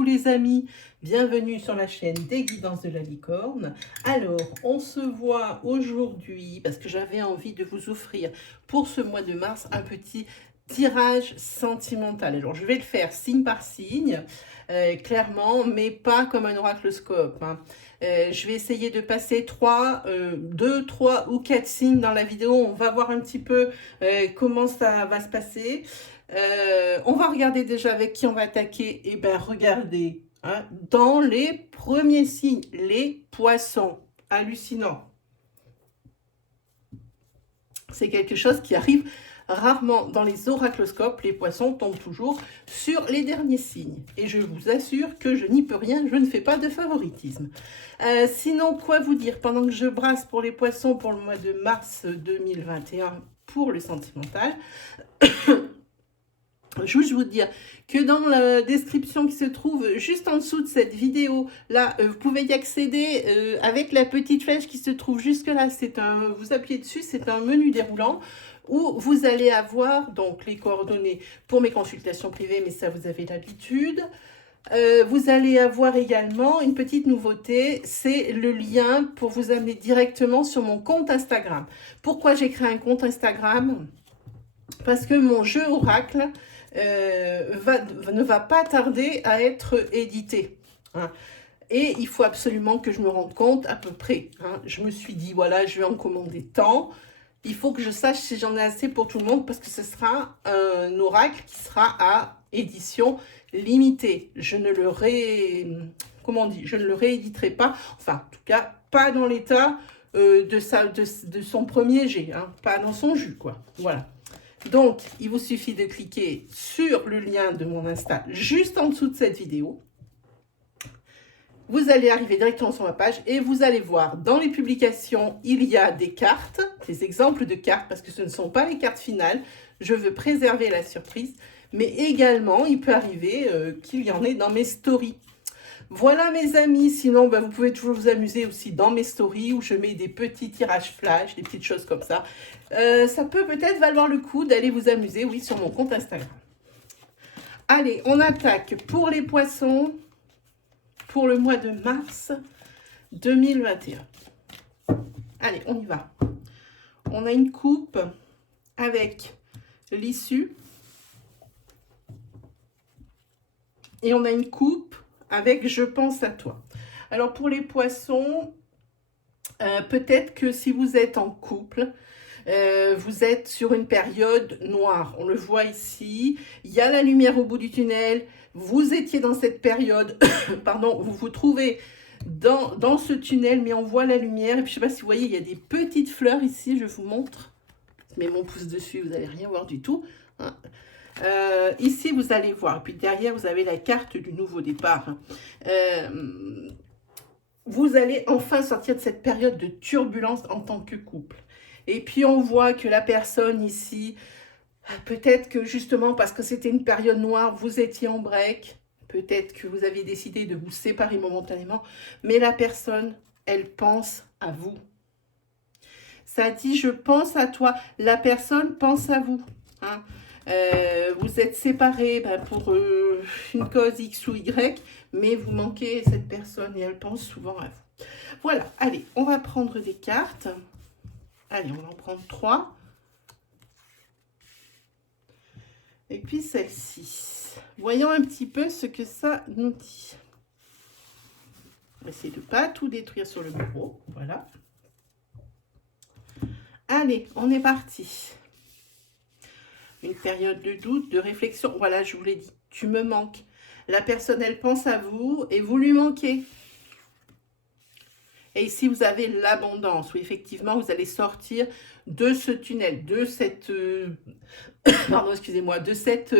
Coucou les amis, bienvenue sur la chaîne des Guidances de la Licorne. Alors, on se voit aujourd'hui parce que j'avais envie de vous offrir pour ce mois de mars un petit tirage sentimental. Alors, je vais le faire signe par signe, clairement, mais pas comme un oracloscope, hein. Je vais essayer de passer 2, 3 ou 4 signes dans la vidéo. On va voir un petit peu comment ça va se passer. On va regarder déjà avec qui on va attaquer. Et bien, regardez, hein, dans les premiers signes, les poissons. Hallucinant. C'est quelque chose qui arrive rarement dans les oracloscopes. Les poissons tombent toujours sur les derniers signes. Et je vous assure que je n'y peux rien, je ne fais pas de favoritisme. Sinon, quoi vous dire? Pendant que je brasse pour les poissons pour le mois de mars 2021 pour le sentimental, je veux vous dire que dans la description qui se trouve juste en dessous de cette vidéo, là, vous pouvez y accéder avec la petite flèche qui se trouve jusque là. Vous appuyez dessus, c'est un menu déroulant où vous allez avoir donc les coordonnées pour mes consultations privées, mais ça vous avez l'habitude. Vous allez avoir également une petite nouveauté, c'est le lien pour vous amener directement sur mon compte Instagram. Pourquoi j'ai créé un compte Instagram? Parce que mon jeu Oracle ne va pas tarder à être édité, hein. Et il faut absolument que je me rende compte à peu près, hein. Je me suis dit, voilà, je vais en commander tant. Il faut que je sache si j'en ai assez pour tout le monde parce que ce sera un oracle qui sera à édition limitée. Je ne le rééditerai pas, enfin, en tout cas, pas dans l'état de son premier jet, hein, pas dans son jus, quoi. Voilà. Donc, il vous suffit de cliquer sur le lien de mon Insta juste en dessous de cette vidéo. Vous allez arriver directement sur ma page et vous allez voir dans les publications, il y a des cartes, des exemples de cartes, parce que ce ne sont pas les cartes finales. Je veux préserver la surprise, mais également, il peut arriver qu'il y en ait dans mes stories. Voilà mes amis, sinon vous pouvez toujours vous amuser aussi dans mes stories où je mets des petits tirages flash, des petites choses comme ça. Ça peut peut-être valoir le coup d'aller vous amuser, oui, sur mon compte Instagram. Allez, on attaque pour les poissons pour le mois de mars 2021. Allez, on y va. On a une coupe avec l'issue et on a une coupe avec je pense à toi. Alors pour les poissons, peut-être que si vous êtes en couple, vous êtes sur une période noire. On le voit ici, il y a la lumière au bout du tunnel. Vous étiez dans cette période, pardon, vous vous trouvez dans ce tunnel, mais on voit la lumière. Et puis je ne sais pas si vous voyez, il y a des petites fleurs ici, je vous montre. Je mets mon pouce dessus, vous n'allez rien voir du tout, hein. Ici, vous allez voir. Et puis derrière, vous avez la carte du nouveau départ. Vous allez enfin sortir de cette période de turbulence en tant que couple. Et puis, on voit que la personne ici, peut-être que justement, parce que c'était une période noire, vous étiez en break. Peut-être que vous avez décidé de vous séparer momentanément. Mais la personne, elle pense à vous. Ça dit, je pense à toi. La personne pense à vous, hein. Vous êtes séparés pour une cause X ou Y, mais vous manquez cette personne et elle pense souvent à vous. Voilà, allez, on va prendre des cartes. Allez, on va en prendre 3. Et puis celle-ci. Voyons un petit peu ce que ça nous dit. On va essayer de ne pas tout détruire sur le bureau. Voilà. Allez, on est parti. Une période de doute, de réflexion. Voilà, je vous l'ai dit, tu me manques. La personne, elle pense à vous et vous lui manquez. Et ici, vous avez l'abondance, où effectivement, vous allez sortir de ce tunnel, de cette, pardon, excusez-moi, de cette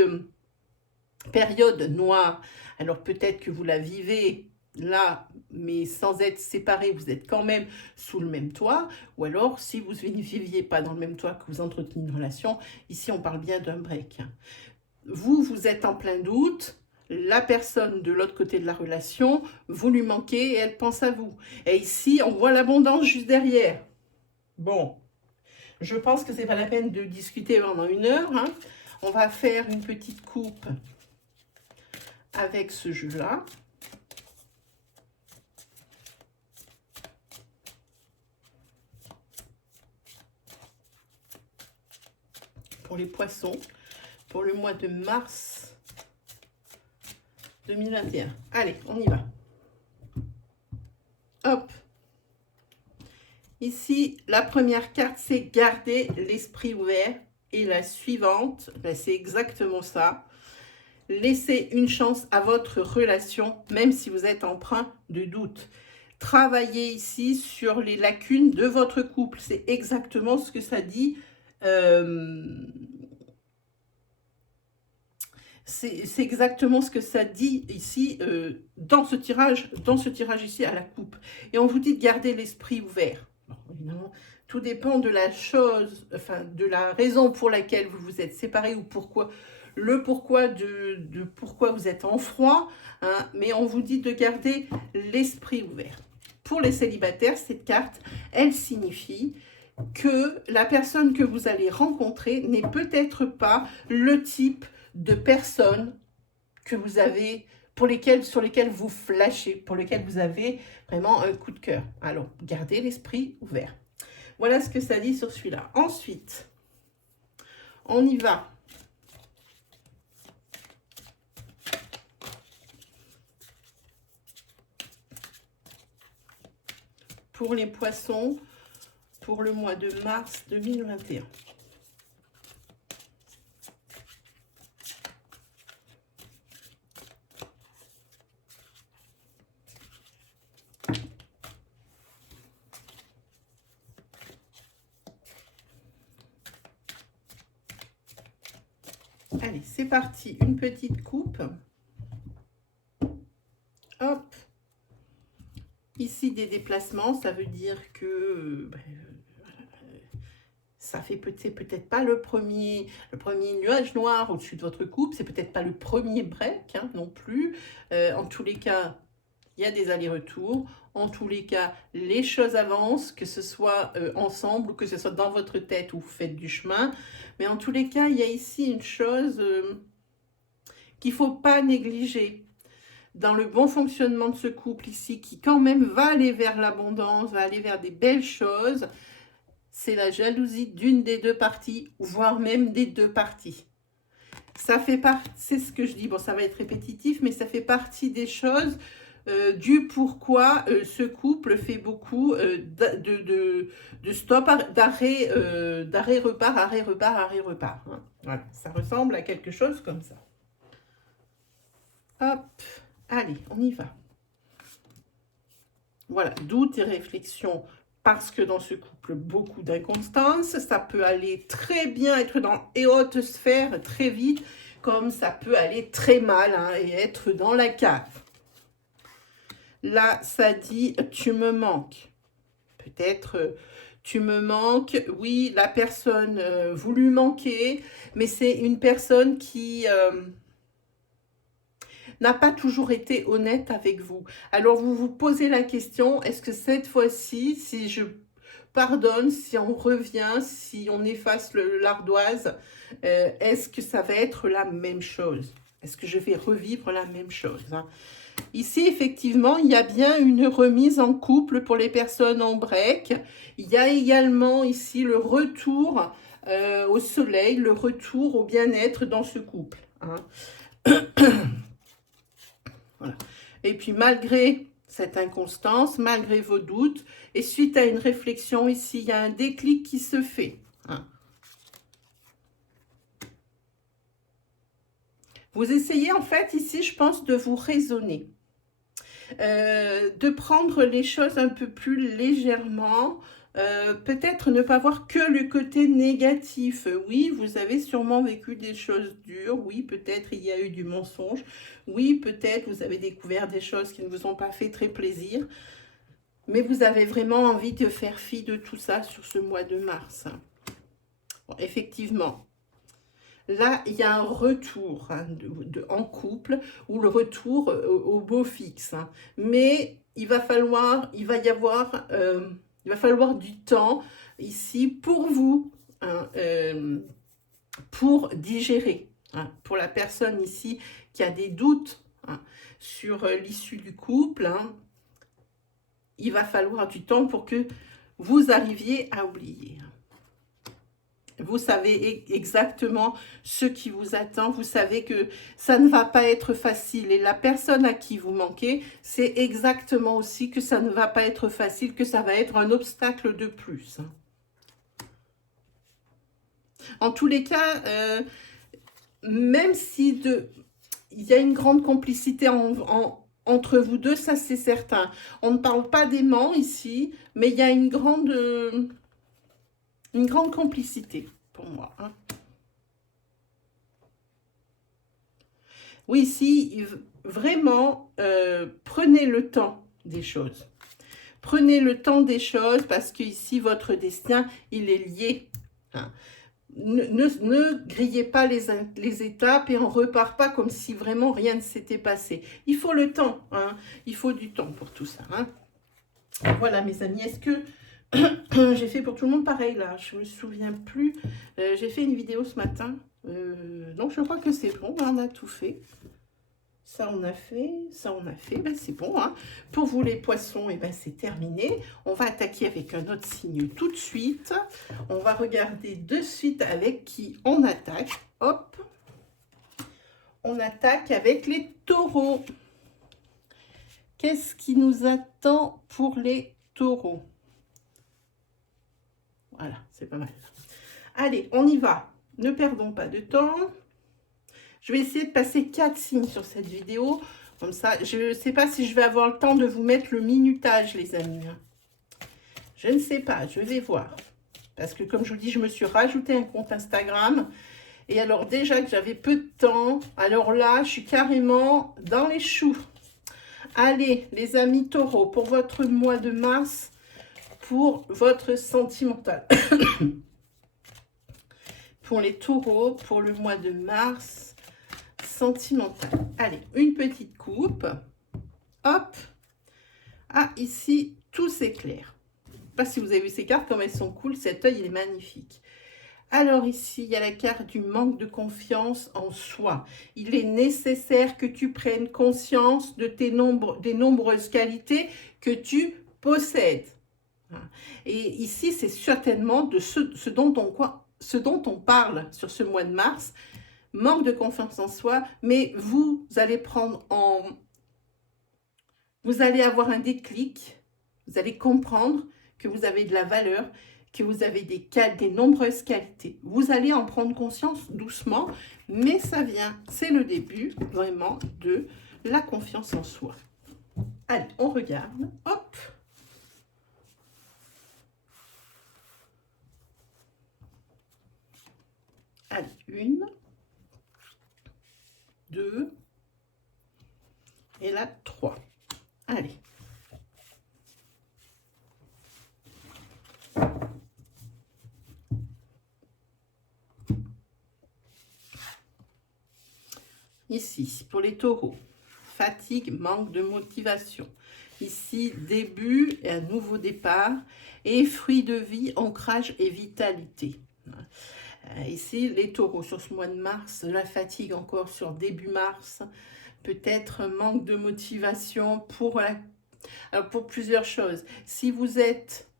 période noire. Alors, peut-être que vous la vivez là, mais sans être séparés, vous êtes quand même sous le même toit. Ou alors, si vous ne viviez pas dans le même toit, que vous entretenez une relation, ici, on parle bien d'un break. Vous êtes en plein doute. La personne de l'autre côté de la relation, vous lui manquez et elle pense à vous. Et ici, on voit l'abondance juste derrière. Bon, je pense que c'est pas la peine de discuter pendant 1 heure, hein. On va faire une petite coupe avec ce jeu-là. Pour les poissons, pour le mois de mars 2021. Allez, on y va. Hop. Ici, la première carte, c'est garder l'esprit ouvert. Et la suivante, ben, c'est exactement ça. Laissez une chance à votre relation, même si vous êtes empreint de doute. Travaillez ici sur les lacunes de votre couple. C'est exactement ce que ça dit. C'est exactement ce que ça dit ici dans ce tirage ici à la coupe. Et on vous dit de garder l'esprit ouvert. Bon, évidemment, tout dépend de la chose, enfin de la raison pour laquelle vous vous êtes séparés ou pourquoi, le pourquoi de pourquoi vous êtes en froid. Hein, mais on vous dit de garder l'esprit ouvert. Pour les célibataires, cette carte, elle signifie que la personne que vous allez rencontrer n'est peut-être pas le type de personnes que vous avez, sur lesquelles vous flashez, pour lesquelles vous avez vraiment un coup de cœur. Alors, gardez l'esprit ouvert. Voilà ce que ça dit sur celui-là. Ensuite, on y va. Pour les poissons, pour le mois de mars 2021. Allez, c'est parti. Une petite coupe. Hop. Ici, des déplacements, ça veut dire que ça fait peut-être pas le premier nuage noir au-dessus de votre couple. C'est peut-être pas le premier break hein, non plus. En tous les cas, il y a des allers-retours. En tous les cas, les choses avancent, que ce soit ensemble ou que ce soit dans votre tête ou vous faites du chemin. Mais en tous les cas, il y a ici une chose qu'il ne faut pas négliger dans le bon fonctionnement de ce couple ici, qui quand même va aller vers l'abondance, va aller vers des belles choses. C'est la jalousie d'une des deux parties, voire même des deux parties. Ça fait partie, c'est ce que je dis, bon ça va être répétitif, mais ça fait partie des choses du pourquoi ce couple fait beaucoup de stop, d'arrêt, repart, arrêt, repart, arrêt, repart. Hein. Voilà, ça ressemble à quelque chose comme ça. Hop, allez, on y va. Voilà, doute et réflexion, parce que dans ce couple, beaucoup d'inconstance, ça peut aller très bien, être dans les hautes sphères très vite, comme ça peut aller très mal hein, et être dans la cave. Là, ça dit « tu me manques ». Peut-être « tu me manques ». Oui, la personne, vous lui manquez, mais c'est une personne qui n'a pas toujours été honnête avec vous. Alors, vous vous posez la question, est-ce que cette fois-ci, si je pardonne, si on revient, si on efface l'ardoise, est-ce que ça va être la même chose? Est-ce que je vais revivre la même chose hein? Ici, effectivement, il y a bien une remise en couple pour les personnes en break. Il y a également ici le retour au soleil, le retour au bien-être dans ce couple. Hein. Voilà. Et puis, malgré cette inconstance, malgré vos doutes, et suite à une réflexion ici, il y a un déclic qui se fait. Hein. Vous essayez en fait ici, je pense, de vous raisonner, de prendre les choses un peu plus légèrement, peut-être ne pas voir que le côté négatif. Oui, vous avez sûrement vécu des choses dures, oui, peut-être il y a eu du mensonge, oui, peut-être vous avez découvert des choses qui ne vous ont pas fait très plaisir, mais vous avez vraiment envie de faire fi de tout ça sur ce mois de mars. Bon, effectivement. Là, il y a un retour hein, en couple ou le retour au beau fixe. Hein. Mais il va falloir du temps ici pour vous, hein, pour digérer. Hein, pour la personne ici qui a des doutes hein, sur l'issue du couple. Hein. Il va falloir du temps pour que vous arriviez à oublier. Vous savez exactement ce qui vous attend. Vous savez que ça ne va pas être facile. Et la personne à qui vous manquez, c'est exactement aussi que ça ne va pas être facile, que ça va être un obstacle de plus. En tous les cas, même si il y a une grande complicité entre vous deux, ça c'est certain. On ne parle pas d'aimant ici, mais il y a une grande complicité pour moi. Hein. Oui, ici, vraiment, prenez le temps des choses. Prenez le temps des choses parce que ici, votre destin, il est lié. Hein. Ne grillez pas les étapes et on ne repart pas comme si vraiment rien ne s'était passé. Il faut le temps, hein. Il faut du temps pour tout ça. Hein. Voilà mes amis, est-ce que j'ai fait pour tout le monde pareil là? Je ne me souviens plus. J'ai fait une vidéo ce matin. Donc je crois que c'est bon, on a tout fait. Ça on a fait, ça on a fait, ben, c'est bon. Hein. Pour vous les poissons, et ben, c'est terminé. On va attaquer avec un autre signe tout de suite. On va regarder de suite avec qui on attaque. Hop. On attaque avec les taureaux. Qu'est-ce qui nous attend pour les taureaux? Voilà, c'est pas mal. Allez, on y va. Ne perdons pas de temps. Je vais essayer de passer 4 signes sur cette vidéo. Comme ça, je ne sais pas si je vais avoir le temps de vous mettre le minutage, les amis. Je ne sais pas, je vais voir. Parce que comme je vous dis, je me suis rajouté un compte Instagram. Et alors déjà que j'avais peu de temps, alors là, je suis carrément dans les choux. Allez, les amis taureaux, pour votre mois de mars, pour votre sentimental. Pour les taureaux, pour le mois de mars, sentimental. Allez, une petite coupe. Hop. Ah, ici, tout s'éclaire. Je ne sais pas si vous avez vu ces cartes, comme elles sont cool. Cet œil, il est magnifique. Alors ici, il y a la carte du manque de confiance en soi. Il est nécessaire que tu prennes conscience de des nombreuses qualités que tu possèdes. Et ici, c'est certainement de ce dont on parle sur ce mois de mars. Manque de confiance en soi, mais vous allez vous allez avoir un déclic, vous allez comprendre que vous avez de la valeur, que vous avez des nombreuses qualités. Vous allez en prendre conscience doucement, mais ça vient, c'est le début vraiment de la confiance en soi. Allez, on regarde, hop. Allez, 1, 2, et là 3. Allez. Ici, pour les taureaux, fatigue, manque de motivation. Ici, début et un nouveau départ. Et fruit de vie, ancrage et vitalité. Ici, les taureaux, sur ce mois de mars, la fatigue encore sur début mars. Peut-être manque de motivation pour plusieurs choses. Si vous êtes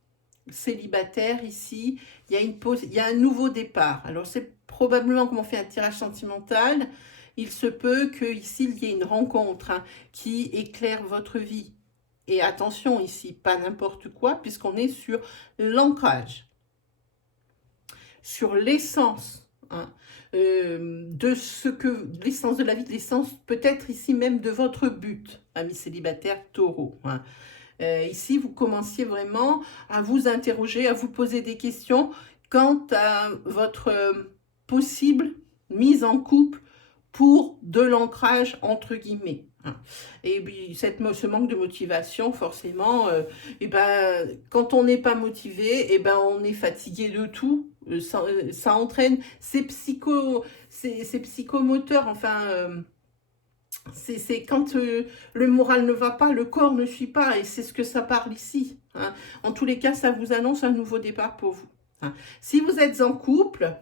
célibataire ici, il y a un nouveau départ. Alors, c'est probablement comme on fait un tirage sentimental. Il se peut qu'ici, il y ait une rencontre qui éclaire votre vie. Et attention ici, pas n'importe quoi, puisqu'on est sur l'ancrage, sur l'essence de ce que l'essence de la vie, l'essence peut-être ici même de votre but, amis célibataires taureaux. Ici, vous commenciez vraiment à vous interroger, à vous poser des questions quant à votre possible mise en couple pour de l'ancrage entre guillemets. Et puis ce manque de motivation, forcément, quand on n'est pas motivé, on est fatigué de tout. Ça entraîne ces psychomoteurs, enfin, c'est quand le moral ne va pas, le corps ne suit pas, et c'est ce que ça parle ici. En tous les cas, ça vous annonce un nouveau départ pour vous. Si vous êtes en couple,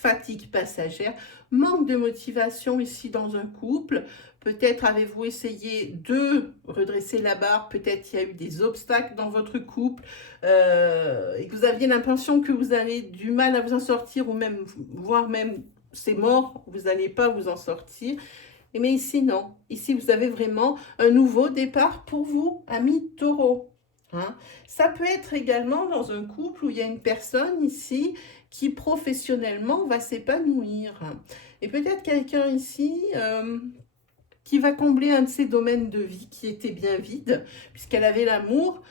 fatigue passagère, manque de motivation ici dans un couple. Peut-être avez-vous essayé de redresser la barre, peut-être il y a eu des obstacles dans votre couple et que vous aviez l'impression que vous avez du mal à vous en sortir ou même, voire même c'est mort, vous n'allez pas vous en sortir. Mais ici, non. Ici, vous avez vraiment un nouveau départ pour vous, amis taureaux. Hein? Ça peut être également dans un couple où il y a une personne ici qui professionnellement va s'épanouir. Et peut-être quelqu'un ici qui va combler un de ses domaines de vie qui était bien vide, puisqu'elle avait l'amour.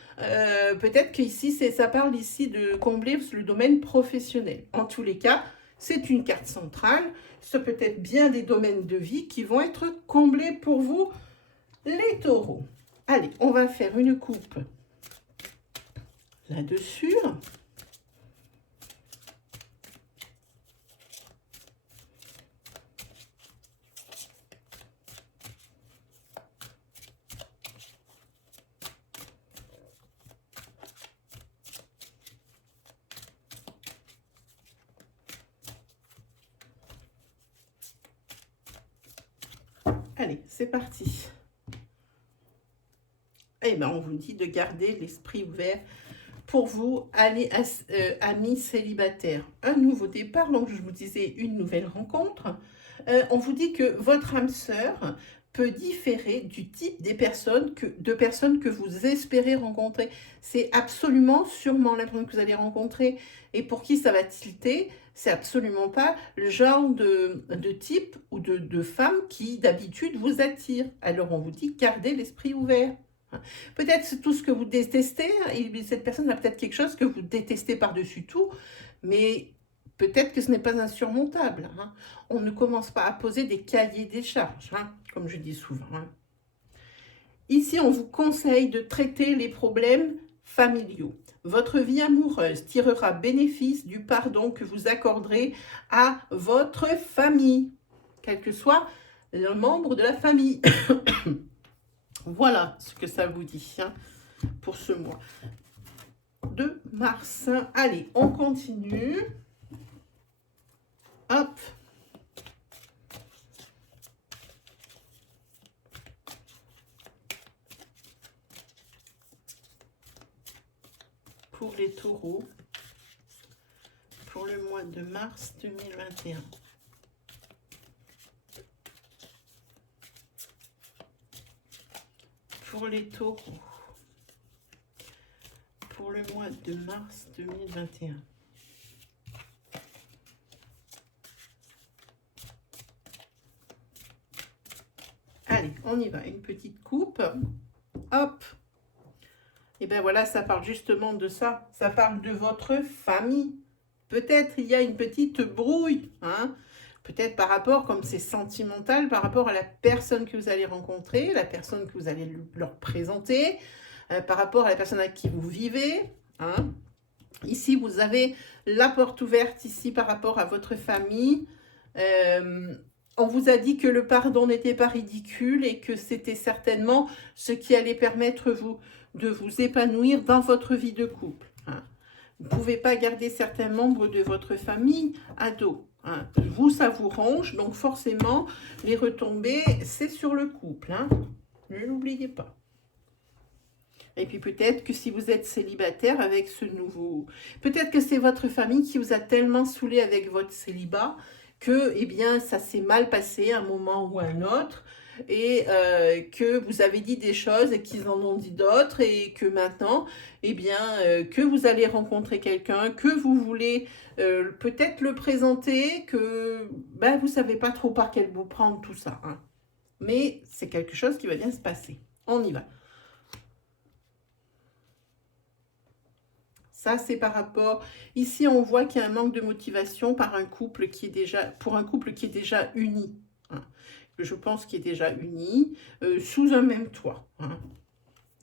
Peut-être qu'ici, ça parle ici de combler le domaine professionnel. En tous les cas, c'est une carte centrale. Ce peut être bien des domaines de vie qui vont être comblés pour vous, les taureaux. Allez, on va faire une coupe là-dessus. Allez, c'est parti. Eh bien, on vous dit de garder l'esprit ouvert pour vous, allez, amis célibataires. Un nouveau départ, donc je vous disais une nouvelle rencontre. On vous dit que votre âme sœur peut différer du type de personnes que vous espérez rencontrer. C'est absolument sûrement l'impression que vous allez rencontrer. Et pour qui ça va tilter, c'est absolument pas le genre de type ou de femme qui d'habitude vous attire. Alors on vous dit gardez l'esprit ouvert. Peut-être c'est tout ce que vous détestez, et cette personne a peut-être quelque chose que vous détestez par-dessus tout, mais peut-être que ce n'est pas insurmontable. Hein. On ne commence pas à poser des cahiers des charges, hein, comme je dis souvent. Hein. Ici, on vous conseille de traiter les problèmes familiaux. Votre vie amoureuse tirera bénéfice du pardon que vous accorderez à votre famille, quel que soit le membre de la famille. Voilà ce que ça vous dit hein, pour ce mois de mars. Allez, on continue. Hop. Pour les taureaux, pour le mois de mars 2021. Pour les taureaux, pour le mois de mars 2021. Allez, on y va, une petite coupe. Hop. Et bien voilà, ça parle justement de ça. Ça parle de votre famille. Peut-être il y a une petite brouille, hein. Peut-être par rapport, comme c'est sentimental, par rapport à la personne que vous allez rencontrer, la personne que vous allez leur présenter, par rapport à la personne avec qui vous vivez. Hein. Ici, vous avez la porte ouverte ici par rapport à votre famille. On vous a dit que le pardon n'était pas ridicule et que c'était certainement ce qui allait permettre de vous épanouir dans votre vie de couple. Hein. Vous ne pouvez pas garder certains membres de votre famille à dos. Hein. Vous, ça vous ronge, donc forcément, les retombées, c'est sur le couple. Hein. Ne l'oubliez pas. Et puis peut-être que si vous êtes célibataire avec ce nouveau... Peut-être que c'est votre famille qui vous a tellement saoulé avec votre célibat que, eh bien, ça s'est mal passé à un moment ou à un autre et que vous avez dit des choses et qu'ils en ont dit d'autres et que maintenant, eh bien, que vous allez rencontrer quelqu'un, que vous voulez peut-être le présenter, que ben, vous ne savez pas trop par quel bout prendre tout ça. Hein. Mais c'est quelque chose qui va bien se passer. On y va. Ça, c'est par rapport... Ici, on voit qu'il y a un manque de motivation pour un couple qui est déjà uni. Hein. Je pense qu'il est déjà uni, sous un même toit. Hein.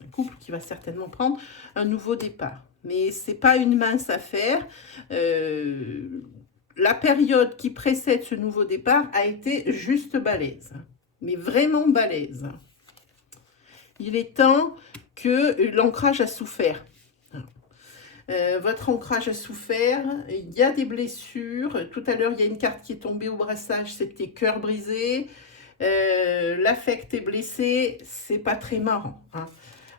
Un couple qui va certainement prendre un nouveau départ. Mais ce n'est pas une mince affaire. La période qui précède ce nouveau départ a été juste balèze. Mais vraiment balèze. Il est temps que l'ancrage a souffert. Votre ancrage a souffert, il y a des blessures. Tout à l'heure, il y a une carte qui est tombée au brassage, c'était cœur brisé. L'affect est blessé, c'est pas très marrant. Hein.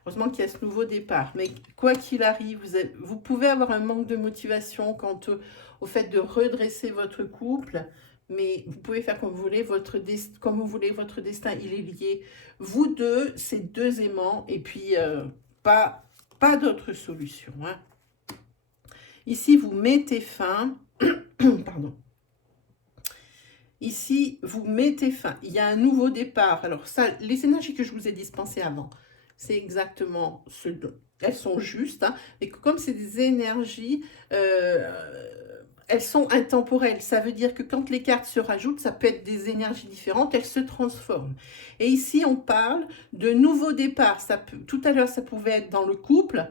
Heureusement qu'il y a ce nouveau départ. Mais quoi qu'il arrive, vous pouvez avoir un manque de motivation quant au fait de redresser votre couple. Mais vous pouvez faire comme vous voulez, comme vous voulez, votre destin, il est lié. Vous deux, c'est deux aimants, et puis pas d'autre solution. Hein. Ici, vous mettez fin, pardon. Ici, vous mettez fin. Il y a un nouveau départ. Alors ça, les énergies que je vous ai dispensées avant, c'est exactement ce dont elles sont justes. Hein, et comme c'est des énergies, elles sont intemporelles. Ça veut dire que quand les cartes se rajoutent, ça peut être des énergies différentes, elles se transforment. Et ici, on parle de nouveau départ. Tout à l'heure, ça pouvait être dans le couple.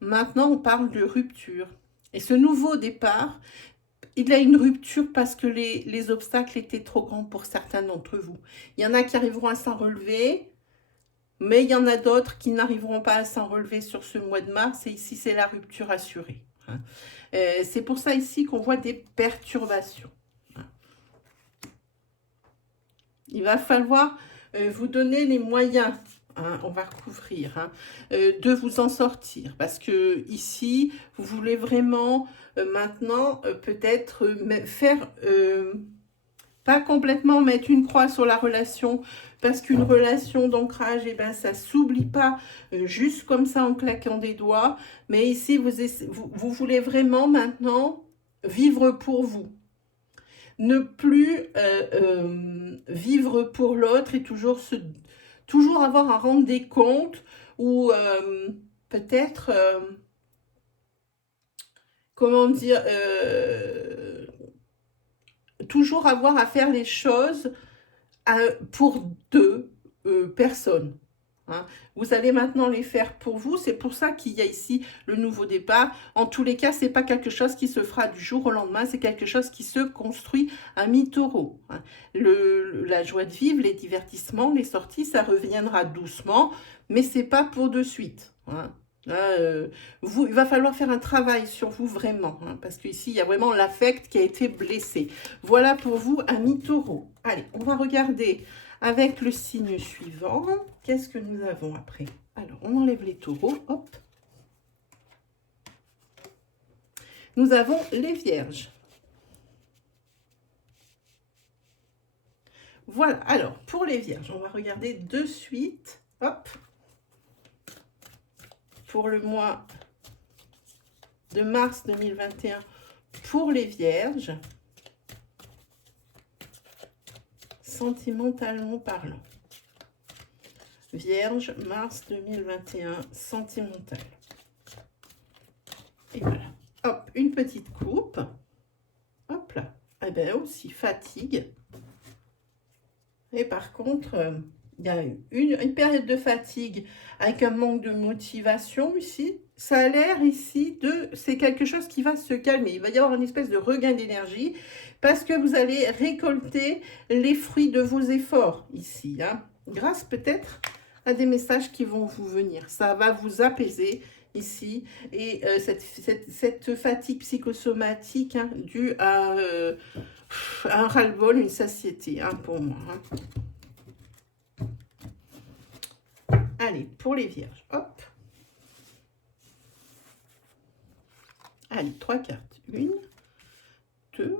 Maintenant, on parle de rupture. Et ce nouveau départ, il a une rupture parce que les obstacles étaient trop grands pour certains d'entre vous. Il y en a qui arriveront à s'en relever, mais il y en a d'autres qui n'arriveront pas à s'en relever sur ce mois de mars. Et ici, c'est la rupture assurée. Hein. C'est pour ça ici qu'on voit des perturbations. Hein. Il va falloir vous donner les moyens. Hein, on va recouvrir, hein, de vous en sortir. Parce que ici, vous voulez vraiment maintenant peut-être faire, pas complètement mettre une croix sur la relation, parce qu'une relation d'ancrage, eh ben, ça ne s'oublie pas juste comme ça en claquant des doigts. Mais ici, vous voulez vraiment maintenant vivre pour vous. Ne plus vivre pour l'autre et toujours avoir à rendre des comptes ou peut-être, comment dire, toujours avoir à faire les choses pour deux personnes. Hein. Vous allez maintenant les faire pour vous. C'est pour ça qu'il y a ici le nouveau départ. En tous les cas, ce n'est pas quelque chose qui se fera du jour au lendemain. C'est quelque chose qui se construit à mi-taureau. Hein. La joie de vivre, les divertissements, les sorties, ça reviendra doucement. Mais ce n'est pas pour de suite. Hein. Là, il va falloir faire un travail sur vous vraiment. Hein, parce qu'ici, il y a vraiment l'affect qui a été blessé. Voilà pour vous, amis taureaux. Allez, on va regarder avec le signe suivant. Qu'est-ce que nous avons après? Alors, on enlève les taureaux. Hop. Nous avons les vierges. Voilà. Alors, pour les vierges, on va regarder de suite. Hop. Pour le mois de mars 2021, pour les vierges, sentimentalement parlant. Vierge, mars 2021, sentimental. Et voilà. Hop, une petite coupe. Hop là. Eh bien aussi, fatigue. Et par contre, il y a une période de fatigue avec un manque de motivation ici. Ça a l'air ici c'est quelque chose qui va se calmer. Il va y avoir une espèce de regain d'énergie parce que vous allez récolter les fruits de vos efforts ici. Hein, grâce peut-être à des messages qui vont vous venir. Ça va vous apaiser ici. Et cette fatigue psychosomatique hein, due à un ras-le-bol, une satiété hein, pour moi. Hein. Allez, pour les vierges, hop. Allez, 3 cartes. 1, 2.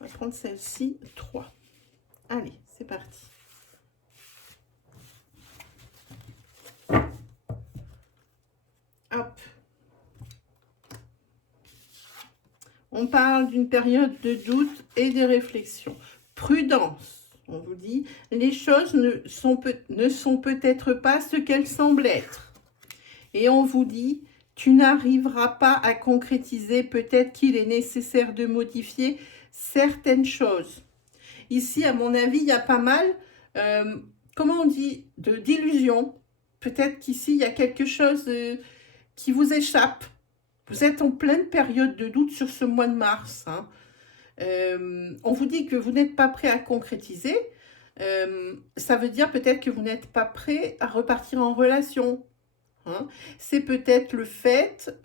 On va prendre celle-ci, 3. Allez, c'est parti. Hop. On parle d'une période de doute et de réflexion. Prudence. On vous dit, les choses ne sont peut-être pas ce qu'elles semblent être. Et on vous dit, tu n'arriveras pas à concrétiser, peut-être qu'il est nécessaire de modifier certaines choses. Ici, à mon avis, il y a pas mal, comment on dit, d'illusions. Peut-être qu'ici, il y a quelque chose qui vous échappe. Vous êtes en pleine période de doute sur ce mois de mars. Hein. On vous dit que vous n'êtes pas prêt à concrétiser. Ça veut dire peut-être que vous n'êtes pas prêt à repartir en relation. hein. C'est peut-être le fait,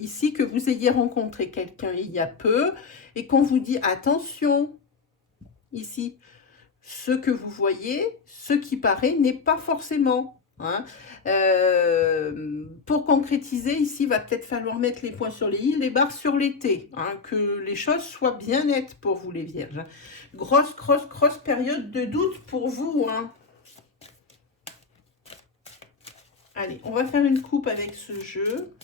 ici, que vous ayez rencontré quelqu'un il y a peu et qu'on vous dit, attention, ici, ce que vous voyez, ce qui paraît, n'est pas forcément. Hein. Pour concrétiser, ici, il va peut-être falloir mettre les points sur les i, les barres sur les t, hein, que les choses soient bien nettes pour vous, les vierges. Grosse période de doute pour vous. Hein. Allez, on va faire une coupe avec ce jeu.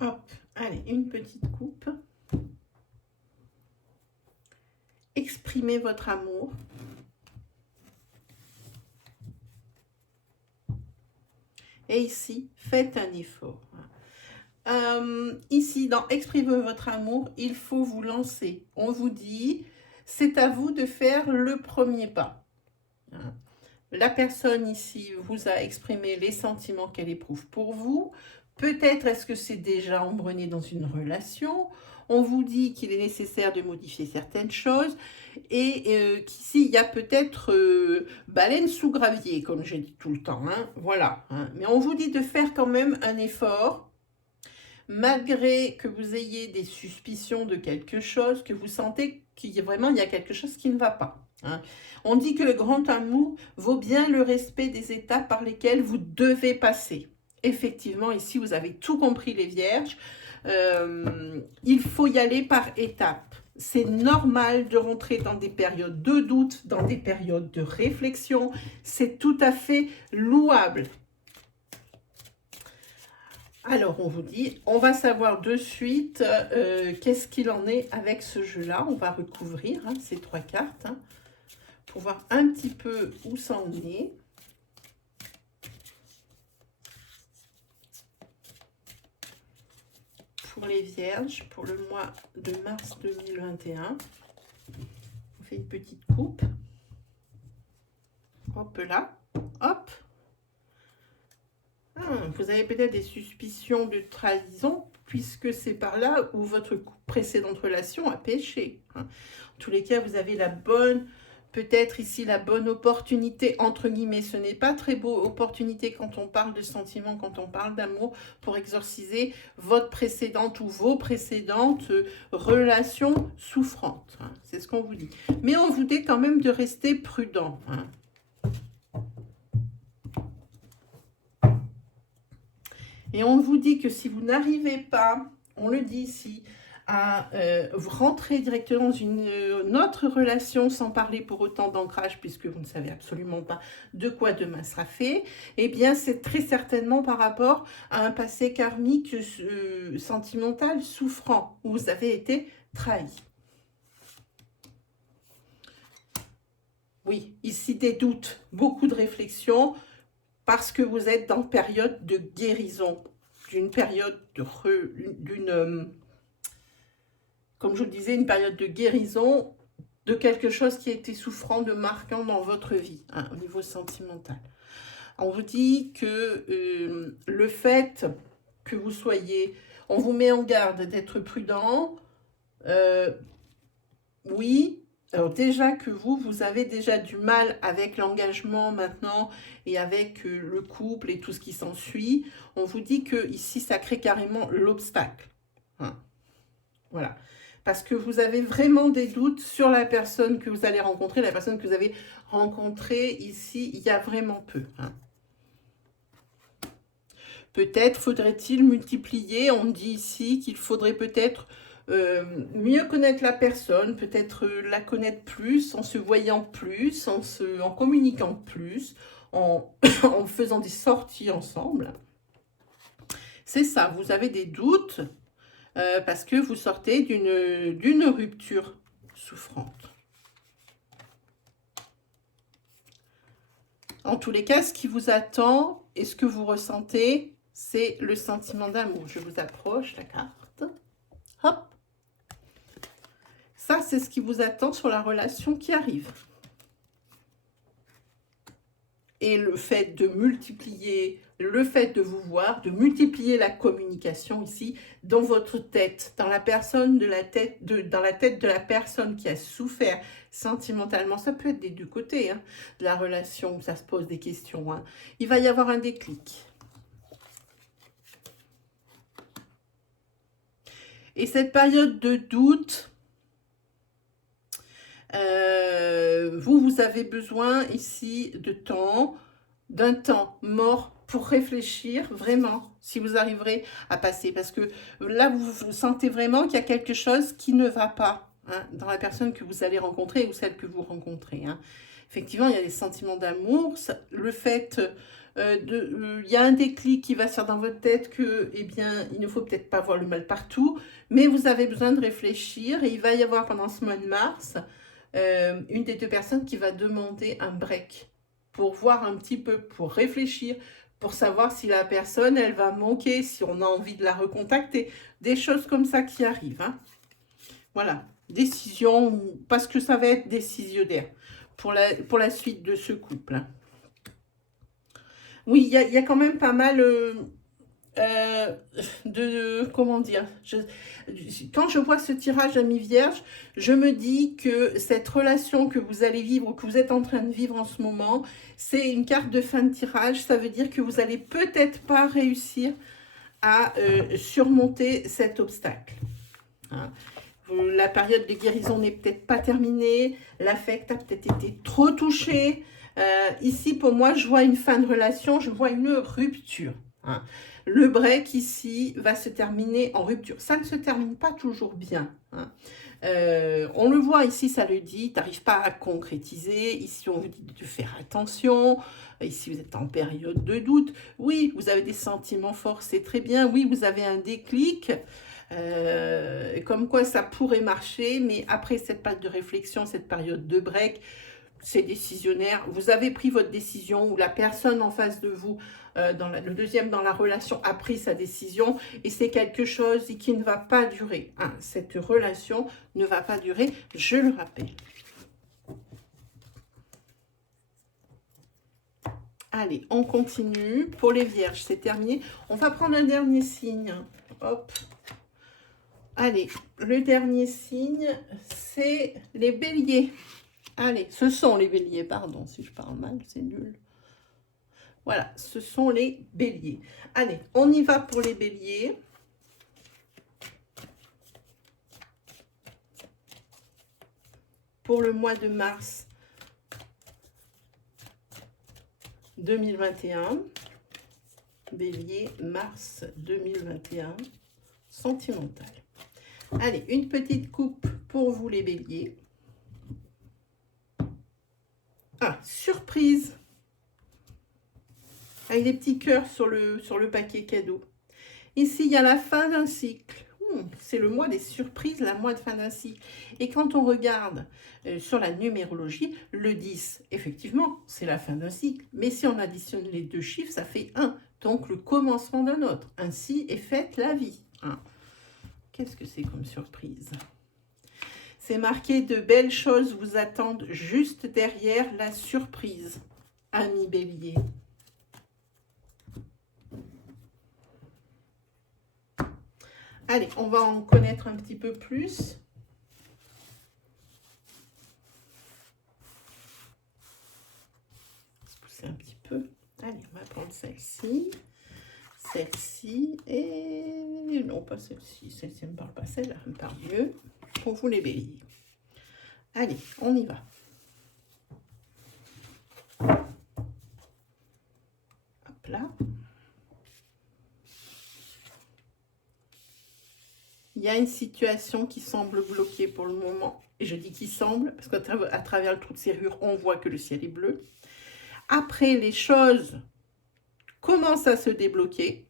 Hop, allez, une petite coupe. Exprimez votre amour. Et ici, faites un effort. Ici, dans Exprimez votre amour, il faut vous lancer. On vous dit, c'est à vous de faire le premier pas. La personne ici vous a exprimé les sentiments qu'elle éprouve pour vous. Peut-être est-ce que c'est déjà embrunné dans une relation. On vous dit qu'il est nécessaire de modifier certaines choses et qu'ici, il y a peut-être baleine sous gravier, comme je dis tout le temps. Hein, voilà. Hein. Mais on vous dit de faire quand même un effort, malgré que vous ayez des suspicions de quelque chose, que vous sentez qu'il y a vraiment il y a quelque chose qui ne va pas. Hein. On dit que le grand amour vaut bien le respect des étapes par lesquelles vous devez passer. Effectivement, ici, vous avez tout compris, les vierges. Il faut y aller par étapes. C'est normal de rentrer dans des périodes de doute, dans des périodes de réflexion. C'est tout à fait louable. Alors, on vous dit, on va savoir de suite qu'est-ce qu'il en est avec ce jeu-là. On va recouvrir hein, ces 3 cartes hein, pour voir un petit peu où ça en est. Pour les vierges, pour le mois de mars 2021. On fait une petite coupe. Hop là, hop. Vous avez peut-être des suspicions de trahison, puisque c'est par là où votre précédente relation a péché. Hein. En tous les cas, vous avez la bonne... Peut-être ici la bonne opportunité, entre guillemets, ce n'est pas très beau, opportunité quand on parle de sentiments, quand on parle d'amour, pour exorciser votre précédente ou vos précédentes relations souffrantes. Hein. C'est ce qu'on vous dit. Mais on vous dit quand même de rester prudent. Hein. Et on vous dit que si vous n'arrivez pas, on le dit ici, à vous rentrer directement dans une autre relation sans parler pour autant d'ancrage puisque vous ne savez absolument pas de quoi demain sera fait, eh bien c'est très certainement par rapport à un passé karmique sentimental souffrant où vous avez été trahi. Oui, ici des doutes, beaucoup de réflexions parce que vous êtes dans une période de guérison, d'une période comme je le disais, une période de guérison de quelque chose qui a été souffrant, de marquant dans votre vie, hein, au niveau sentimental. On vous dit que le fait que vous soyez... On vous met en garde d'être prudent. Oui, alors déjà que vous avez déjà du mal avec l'engagement maintenant et avec le couple et tout ce qui s'ensuit. On vous dit que ici, ça crée carrément l'obstacle. Hein. Voilà. Parce que vous avez vraiment des doutes sur la personne que vous allez rencontrer, la personne que vous avez rencontrée ici, il y a vraiment peu. Hein. Peut-être faudrait-il multiplier, on dit ici qu'il faudrait peut-être mieux connaître la personne, peut-être la connaître plus, en se voyant plus, en communiquant plus, en faisant des sorties ensemble. C'est ça, vous avez des doutes. Parce que vous sortez d'une rupture souffrante. En tous les cas, ce qui vous attend et ce que vous ressentez, c'est le sentiment d'amour. Je vous approche la carte. Hop. Ça, c'est ce qui vous attend sur la relation qui arrive. et le fait de multiplier, le fait de vous voir, de multiplier la communication ici dans votre tête, dans la personne de la tête, dans la tête de la personne qui a souffert sentimentalement. Ça peut être des deux côtés, hein, de la relation, ça se pose des questions. Hein. Il va y avoir un déclic. Et cette période de doute, vous avez besoin ici de temps, d'un temps mort pour réfléchir vraiment, si vous arriverez à passer. Parce que là, vous sentez vraiment qu'il y a quelque chose qui ne va pas hein, dans la personne que vous allez rencontrer ou celle que vous rencontrez. Hein. Effectivement, il y a des sentiments d'amour. Le fait il y a un déclic qui va se faire dans votre tête que, eh bien, il ne faut peut-être pas voir le mal partout, mais vous avez besoin de réfléchir et il va y avoir pendant ce mois de mars une des deux personnes qui va demander un break pour voir un petit peu, pour réfléchir, pour savoir si la personne, elle va manquer, si on a envie de la recontacter, des choses comme ça qui arrivent. Hein. Voilà, décision, parce que ça va être décisionnaire pour la suite de ce couple. Hein. Oui, il y a quand même pas mal comment dire, quand je vois ce tirage à mi-vierge, je me dis que cette relation que vous allez vivre ou que vous êtes en train de vivre en ce moment, c'est une carte de fin de tirage. Ça veut dire que vous allez peut-être pas réussir à surmonter cet obstacle. Hein. La période de guérison n'est peut-être pas terminée, l'affect a peut-être été trop touché. Ici, pour moi, je vois une fin de relation, je vois une rupture. Hein. Le break ici va se terminer en rupture. Ça ne se termine pas toujours bien. Hein. On le voit ici, ça le dit, tu n'arrives pas à concrétiser. Ici, on vous dit de faire attention. Ici, vous êtes en période de doute. Oui, vous avez des sentiments forts, c'est très bien. Oui, vous avez un déclic. Comme quoi ça pourrait marcher, mais après cette période de réflexion, cette période de break, c'est décisionnaire. Vous avez pris votre décision ou la personne en face de vous, le deuxième dans la relation, a pris sa décision et c'est quelque chose qui ne va pas durer. Hein. Cette relation ne va pas durer, je le rappelle. Allez, on continue. Pour les vierges, c'est terminé. On va prendre un dernier signe. Hop. Allez, le dernier signe, c'est les béliers. Allez, ce sont les béliers, pardon, si je parle mal, c'est nul. Voilà, ce sont les béliers. Allez, on y va pour les béliers. Pour le mois de mars 2021. Bélier, mars 2021, sentimental. Allez, une petite coupe pour vous les béliers. Ah, surprise. Avec des petits cœurs sur le paquet cadeau. Ici, il y a la fin d'un cycle. C'est le mois des surprises, la mois de fin d'un cycle. Et quand on regarde sur la numérologie, le 10, effectivement, c'est la fin d'un cycle. Mais si on additionne les deux chiffres, ça fait 1. Donc, le commencement d'un autre. Ainsi est faite la vie. Hein. Qu'est-ce que c'est comme surprise? C'est marqué: de belles choses vous attendent juste derrière la surprise, ami bélier. Allez, on va en connaître un petit peu plus. On va se pousser un petit peu. Allez, on va prendre celle-ci. Celle-ci et... non, pas celle-ci. Celle-ci ne me parle pas. Celle-là me parle mieux. Pour vous les béliers. Allez, on y va. Hop là. Il y a une situation qui semble bloquée pour le moment. Et je dis qui semble, parce qu'à travers le trou de serrure, on voit que le ciel est bleu. Après, les choses commencent à se débloquer.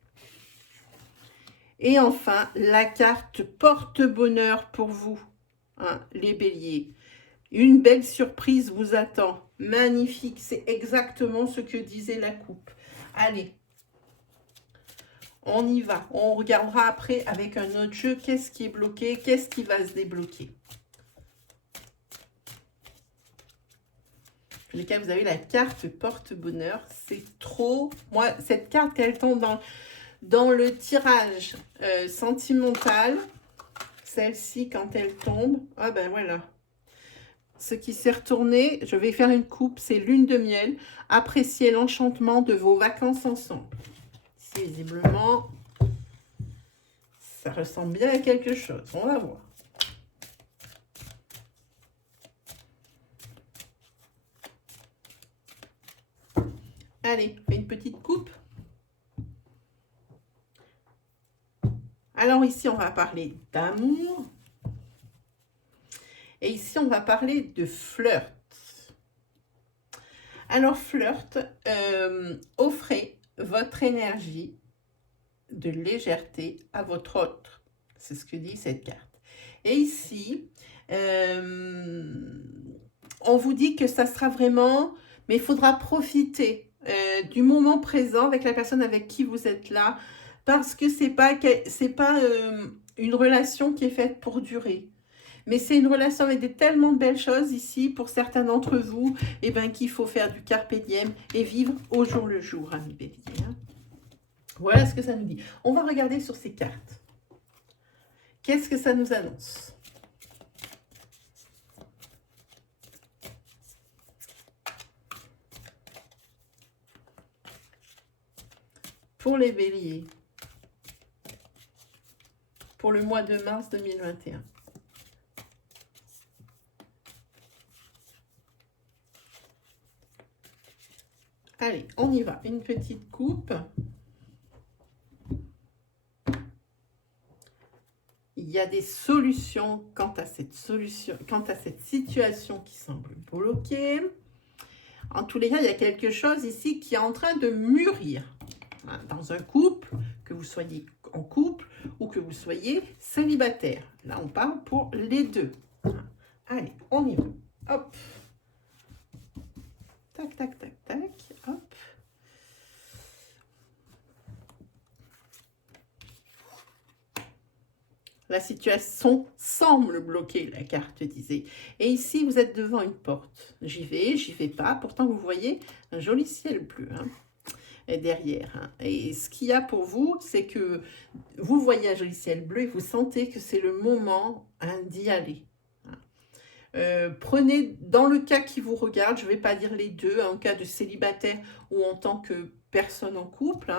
Et enfin, la carte porte-bonheur pour vous, hein, les béliers. Une belle surprise vous attend. Magnifique, c'est exactement ce que disait la coupe. Allez, on y va. On regardera après avec un autre jeu qu'est-ce qui est bloqué, qu'est-ce qui va se débloquer. tous les cas, vous avez la carte porte-bonheur. C'est trop... Moi, cette carte, quand elle tombe dans le tirage sentimental, celle-ci, quand elle tombe, ah ben voilà. Ce qui s'est retourné, je vais faire une coupe, c'est lune de miel. Appréciez l'enchantement de vos vacances ensemble. Ici, visiblement, ça ressemble bien à quelque chose. On va voir. Allez, on fait une petite coupe. Alors ici, on va parler d'amour. Et ici, on va parler de flirt. Alors, flirt, offrez votre énergie de légèreté à votre autre. C'est ce que dit cette carte. Et ici, on vous dit que ça sera vraiment... Mais il faudra profiter du moment présent avec la personne avec qui vous êtes là. Parce que c'est pas une relation qui est faite pour durer. Mais c'est une relation avec tellement de belles choses ici, pour certains d'entre vous, et ben, qu'il faut faire du carpe diem et vivre au jour le jour, amis béliers. Hein. Voilà ce que ça nous dit. On va regarder sur ces cartes. Qu'est-ce que ça nous annonce? Pour les béliers, pour le mois de mars 2021. Allez, on y va. Une petite coupe. Il y a des solutions quant à cette situation qui semble bloquée. En tous les cas, il y a quelque chose ici qui est en train de mûrir. Dans un couple, que vous soyez en couple ou que vous soyez célibataire. Là, on parle pour les deux. Allez, on y va. Hop. Tac, tac, tac, tac. Hop. La situation semble bloquée, la carte disait. Et ici, vous êtes devant une porte. J'y vais pas. Pourtant, vous voyez un joli ciel bleu derrière. Hein. Et ce qu'il y a pour vous, c'est que vous voyez un joli ciel bleu et vous sentez que c'est le moment d'y aller. Prenez, dans le cas qui vous regarde, je ne vais pas dire les deux, en cas de célibataire ou en tant que personne en couple,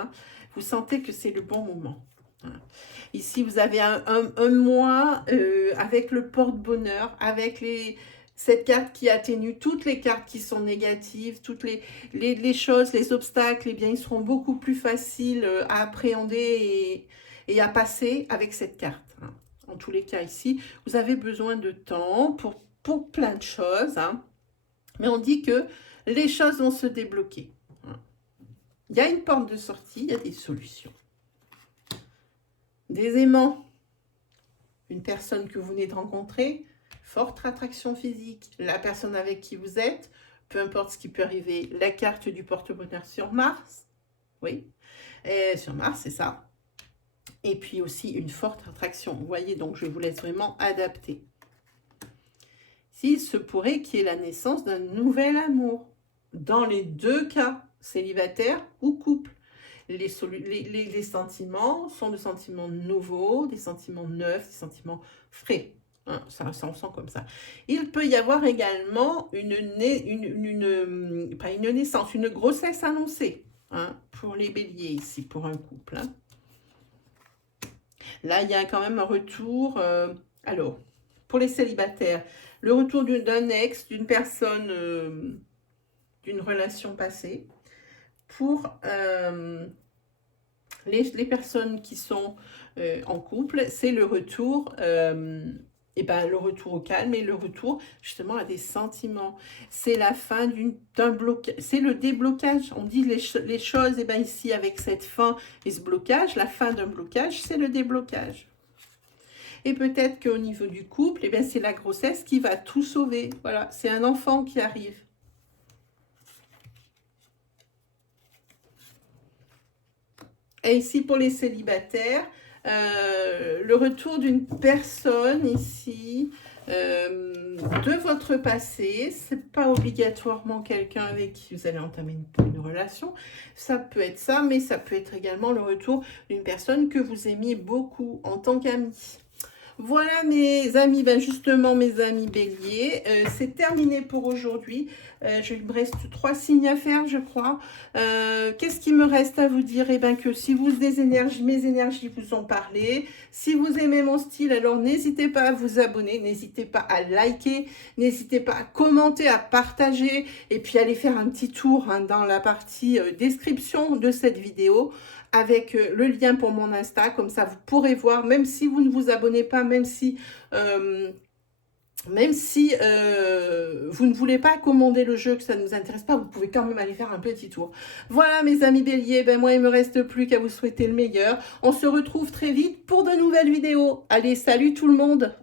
vous sentez que c'est le bon moment. Ici, vous avez un mois avec le porte-bonheur, avec cette carte qui atténue toutes les cartes qui sont négatives, toutes les choses, les obstacles, eh bien, ils seront beaucoup plus faciles à appréhender et à passer avec cette carte. En tous les cas, ici, vous avez besoin de temps pour plein de choses, mais on dit que les choses vont se débloquer. Il y a une porte de sortie, il y a des solutions. Des aimants, une personne que vous venez de rencontrer, forte attraction physique, la personne avec qui vous êtes, peu importe ce qui peut arriver, la carte du porte-bonheur sur Mars, oui, et sur Mars, c'est ça. Et puis aussi une forte attraction, vous voyez, donc je vous laisse vraiment adapter. S'il se pourrait qu'il y ait la naissance d'un nouvel amour, dans les deux cas, célibataire ou couple. Les sentiments sont des sentiments nouveaux, des sentiments neufs, des sentiments frais. Ça on sent comme ça. Il peut y avoir également pas une naissance, une grossesse annoncée pour les béliers ici, pour un couple. Là, il y a quand même un retour. Alors, pour les célibataires, le retour d'un ex, d'une personne, d'une relation passée. Pour les personnes qui sont en couple, c'est le retour, le retour au calme et le retour justement à des sentiments. C'est la fin d'un blocage, c'est le déblocage. On dit les choses, et bien ici avec cette fin et ce blocage, la fin d'un blocage, c'est le déblocage. Et peut-être qu'au niveau du couple, c'est la grossesse qui va tout sauver. Voilà, c'est un enfant qui arrive. Et ici, pour les célibataires, le retour d'une personne ici de votre passé. C'est pas obligatoirement quelqu'un avec qui vous allez entamer une relation. Ça peut être ça, mais ça peut être également le retour d'une personne que vous aimiez beaucoup en tant qu'ami. Voilà mes amis, ben justement mes amis béliers, c'est terminé pour aujourd'hui. Il me reste 3 signes à faire, je crois. Qu'est-ce qui me reste à vous dire? Eh bien que si vous mes énergies vous ont parlé, si vous aimez mon style, alors n'hésitez pas à vous abonner, n'hésitez pas à liker, n'hésitez pas à commenter, à partager, et puis allez faire un petit tour hein, dans la partie description de cette vidéo, avec le lien pour mon Insta, comme ça vous pourrez voir, même si vous ne vous abonnez pas, même si vous ne voulez pas commander le jeu, que ça ne vous intéresse pas, vous pouvez quand même aller faire un petit tour. Voilà mes amis béliers, ben moi il me reste plus qu'à vous souhaiter le meilleur. On se retrouve très vite pour de nouvelles vidéos. Allez, salut tout le monde!